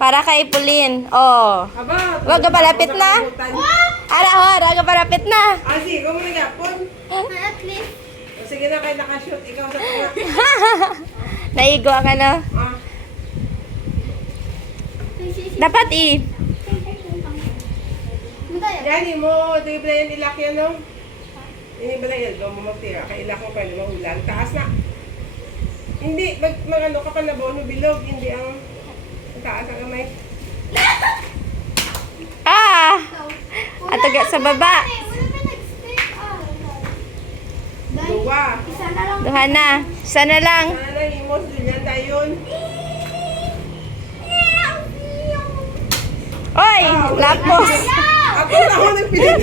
Para kay Pauline. Oh. Aba, Wag ka palapit na. Ara ho, wag ka palapit na. Ah, sige, kung muna gapon. At least. O, sige na kayo nakashoot. Ikaw sa tunga. Naigo ang ano. Ah, Dapat Gani mo, di ba yan ilak yan, no? Ini ba na yan? Doon mo magtira. Kaya ilak mo pa yung mahulan. Taas na. Hindi, mag-ano ka pa na bono bilog. Hindi ang taas ang kamay. Ataga sa baba. Duwa. Isa na lang. Duha na. Sana lang. Sana limos din yan tayo yun. Oy, lapos. Ako na ako nagpilit.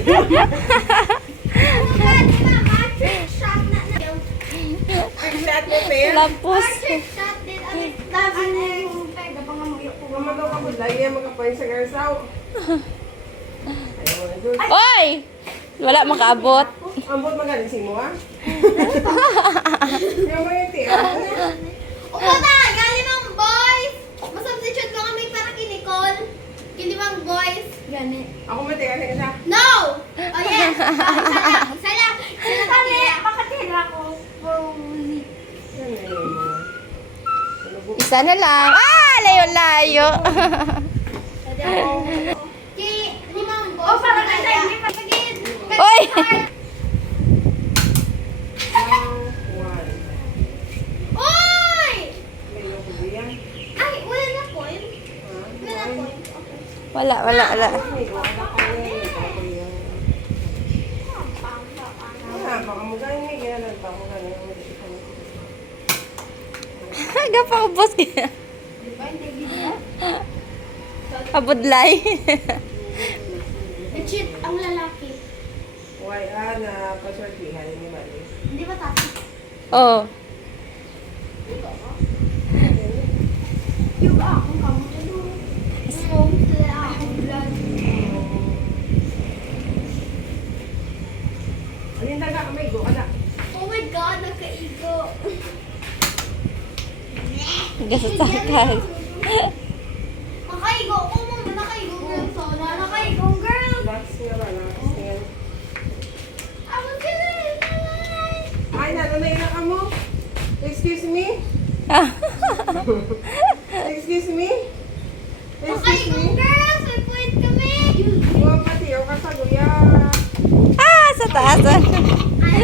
Pag-shot mo, Pea. Lapos. Mamagaw ka po. Lagi yan magkapain sa garsaw. Ayaw mo na doon. Oy! Wala makaabot. Ambot magaling si mo, ha? Yung mga yung tiya. Uputa! Galimang boys! Masubstitute mo kami para kay Nicole. Galimang boys. Gani. Ako matiga na isa. No! Oh yes! Isa lang. Kami, makatira ko. Yan na yun. Isa na lang. Layo-layo. Limang boys. Oh, para kay Sayo. Oy! One. Oy! May loko ba yan? Ay, wala na point. Ha? Wala na point. Okay. Wala. May wala ka yan. Ako yan. Baka mo ganyan. May ganyan. Baka mo ganyan. Gapaubos kaya. Di ba, hindi video? Abudlay. Cheat ang lalaki. Why, na paswertihan ni Mali. Hindi ba tati? Oh. Yung akong kamutin mo. Smoke sila akong blood. Ayun na nga, may go. Ala. Oh my God, nagkaigo. Gasasakan. Nakaigo ko muna. Nakaigo girl. Sola. Nakaigo girl. Relax nga ba? Relax nga. Ako sila. Ay, nanay ka mo. Excuse me? Excuse me? Excuse Nakaigo me? girls. May point kami. Huwag pati, o kasaguya. Sa taas. Ay,